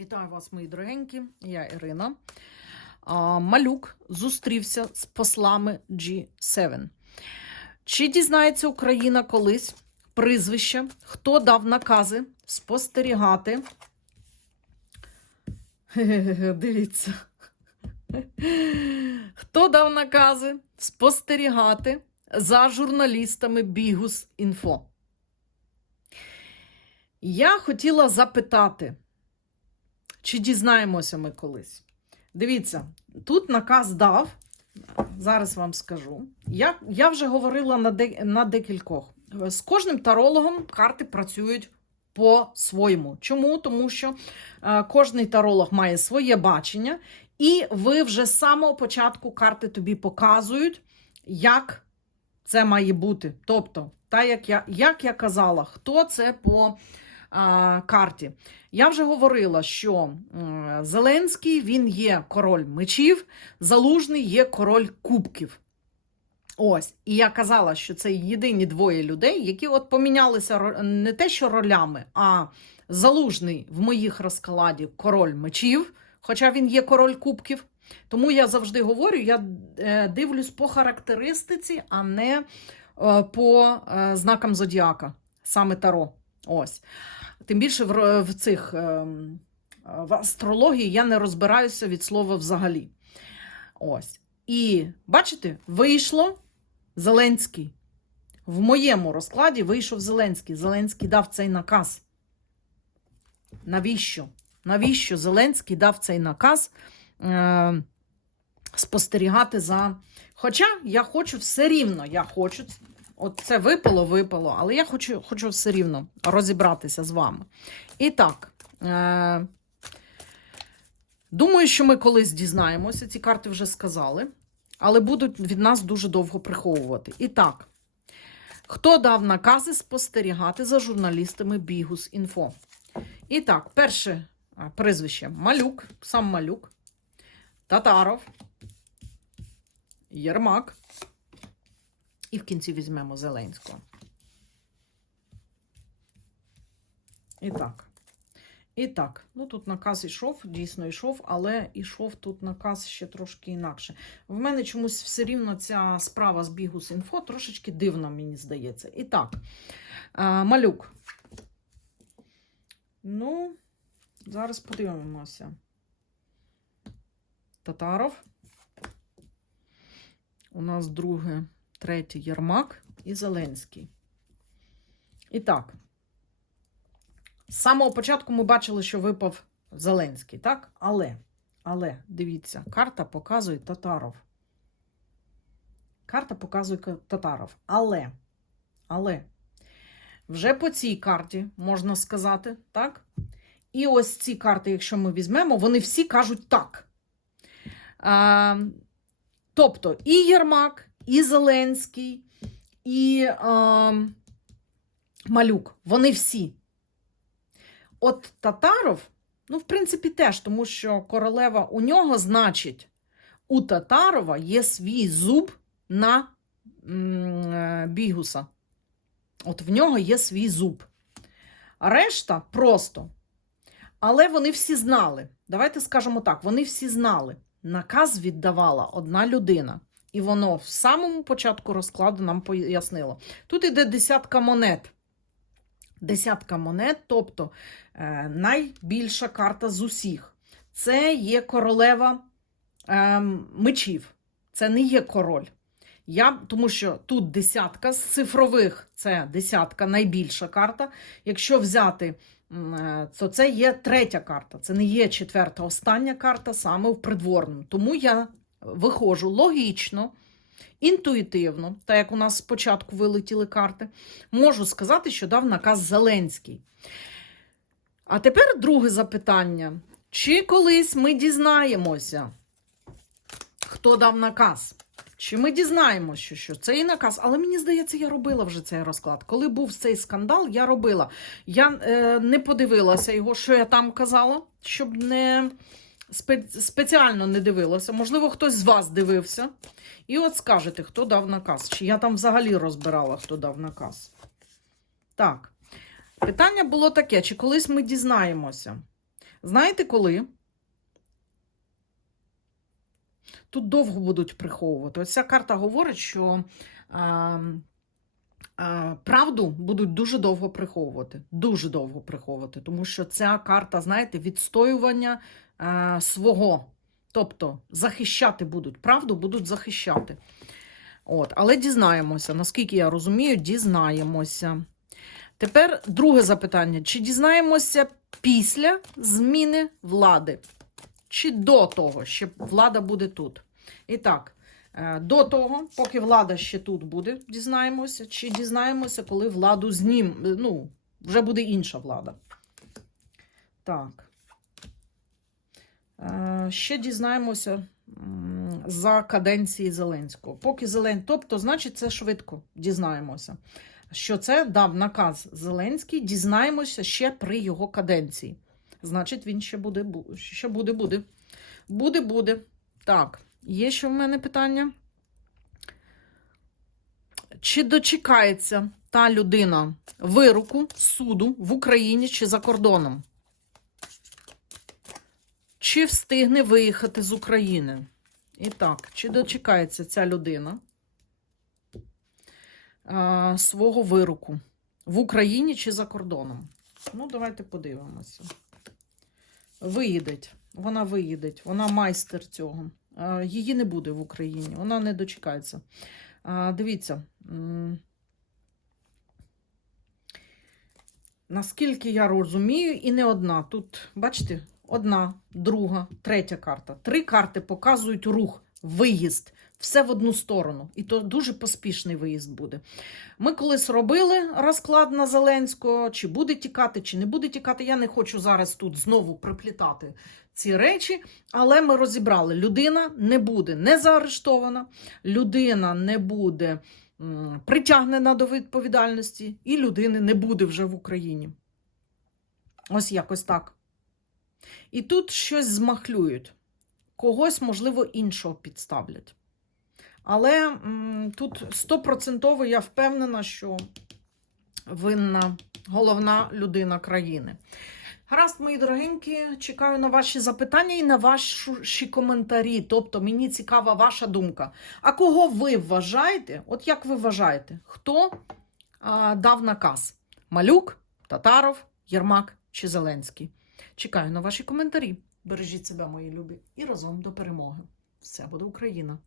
Вітаю вас, мої дорогенькі. Я Ірина. Малюк зустрівся з послами G7. Чи дізнається Україна колись прізвище, хто дав накази спостерігати? Дивіться. Хто дав накази спостерігати за журналістами Бігус Інфо? Я хотіла запитати. Чи дізнаємося ми колись? Дивіться, тут наказ дав, зараз вам скажу. Я, я вже говорила на, де, на декількох. З кожним тарологом карти працюють по-своєму. Чому? Тому що е, кожний таролог має своє бачення, і ви вже з самого початку карти тобі показують, як це має бути. Тобто, та як я, як я казала, хто це по карті. Я вже говорила, що Зеленський він є король мечів, Залужний є король кубків. Ось, і я казала, що це єдині двоє людей, які от помінялися не те, що ролями, а залужний в моїх розкладі король мечів, хоча він є король кубків. Тому я завжди говорю: я е, дивлюсь по характеристиці, а не е, по е, знакам зодіака, саме Таро. Ось. Тим більше в, в цих ем, в астрології я не розбираюся від слова взагалі. Ось. І бачите, вийшло Зеленський. В моєму розкладі вийшов Зеленський. Зеленський дав цей наказ. Навіщо? Навіщо Зеленський дав цей наказ е, спостерігати за. Хоча я хочу все рівно, я хочу. От це випало, випало, але я хочу, хочу все рівно розібратися з вами. І так. Е, думаю, що ми колись дізнаємося, ці карти вже сказали, але будуть від нас дуже довго приховувати. І так, хто дав накази спостерігати за журналістами Бігус Інфо? І так, перше прізвище Малюк, сам Малюк, Татаров, Єрмак. І в кінці візьмемо Зеленського. І так. І так, ну тут наказ йшов, дійсно йшов, але йшов тут наказ ще трошки інакше. В мене чомусь все рівно ця справа з Бігус інфо трошечки дивна, мені здається. І так, малюк. Ну, зараз подивимося. Татаров. У нас друге, третє Єрмак і Зеленський. І так. З самого початку ми бачили, що випав Зеленський, так? Але, але, дивіться, карта показує Татаров. Карта показує Татаров. Але, але, вже по цій карті, можна сказати, так? І ось ці карти, якщо ми візьмемо, вони всі кажуть так. А, тобто, і Єрмак, і Зеленський, і а, Малюк, вони всі. От Татаров, ну, в принципі, теж, тому що королева у нього, значить, у Татарова є свій зуб на е, бігуса. От в нього є свій зуб. А решта просто. Але вони всі знали. Давайте скажемо так: вони всі знали. Наказ віддавала одна людина. І воно в самому початку розкладу нам пояснило. Тут іде десятка монет. Десятка монет, тобто е, найбільша карта з усіх. Це є королева е, мечів. Це не є король. Я, тому що тут десятка з цифрових це десятка найбільша карта. Якщо взяти, е, то це є третя карта. Це не є четверта, остання карта саме в придворному. Тому я виходжу логічно, інтуїтивно, так як у нас спочатку вилетіли карти, можу сказати, що дав наказ Зеленський. А тепер друге запитання: чи колись ми дізнаємося, хто дав наказ? Чи ми дізнаємося, що, що цей наказ, але мені здається, я робила вже цей розклад. Коли був цей скандал, я робила. Я е, не подивилася його, що я там казала, щоб не спе- спеціально не дивилася. Можливо, хтось з вас дивився. І от скажете, хто дав наказ. Чи я там взагалі розбирала, хто дав наказ. Так. Питання було таке: чи колись ми дізнаємося? Знаєте коли? Тут довго будуть приховувати. Ось ця карта говорить, що а, а, правду будуть дуже довго приховувати. Дуже довго приховувати, тому що ця карта, знаєте, відстоювання а, свого. Тобто захищати будуть, правду будуть захищати. От, але дізнаємося, наскільки я розумію, дізнаємося. Тепер друге запитання: чи дізнаємося після зміни влади? Чи до того, що влада буде тут? І так, е, до того, поки влада ще тут буде, дізнаємося, чи дізнаємося, коли владу знім, ну, вже буде інша влада. Так. Е, Ще дізнаємося за каденції Зеленського. Поки Зелен... Тобто, значить, це швидко дізнаємося. Що це дав наказ Зеленський, дізнаємося ще при його каденції. Значить, він ще буде, бу- ще буде, буде. Буде, буде. Так, є ще в мене питання. Чи дочекається та людина вироку суду в Україні чи за кордоном? Чи встигне виїхати з України? І так, чи дочекається ця людина а, свого вироку в Україні чи за кордоном? Ну, давайте подивимося. Виїдеть. Вона виїдеть, вона майстер цього. Її не буде в Україні, вона не дочекається. Дивіться. Наскільки я розумію, і не одна. Тут, бачите, одна, друга, третя карта. Три карти показують рух, виїзд. Все в одну сторону. І то дуже поспішний виїзд буде. Ми колись робили розклад на Зеленського, чи буде тікати, чи не буде тікати. Я не хочу зараз тут знову приплітати ці речі, але ми розібрали: людина не буде не заарештована, людина не буде притягнена до відповідальності, і людини не буде вже в Україні. Ось якось так. І тут щось змахлюють. Когось, можливо, іншого підставлять. Але м, тут стопроцентово я впевнена, що винна головна людина країни. Гаразд, мої дорогенькі, чекаю на ваші запитання і на ваші коментарі. Тобто мені цікава ваша думка. А кого ви вважаєте? От як ви вважаєте, хто а, дав наказ? Малюк, Татаров, Єрмак чи Зеленський? Чекаю на ваші коментарі. Бережіть себе, мої любі, і разом до перемоги. Все буде Україна!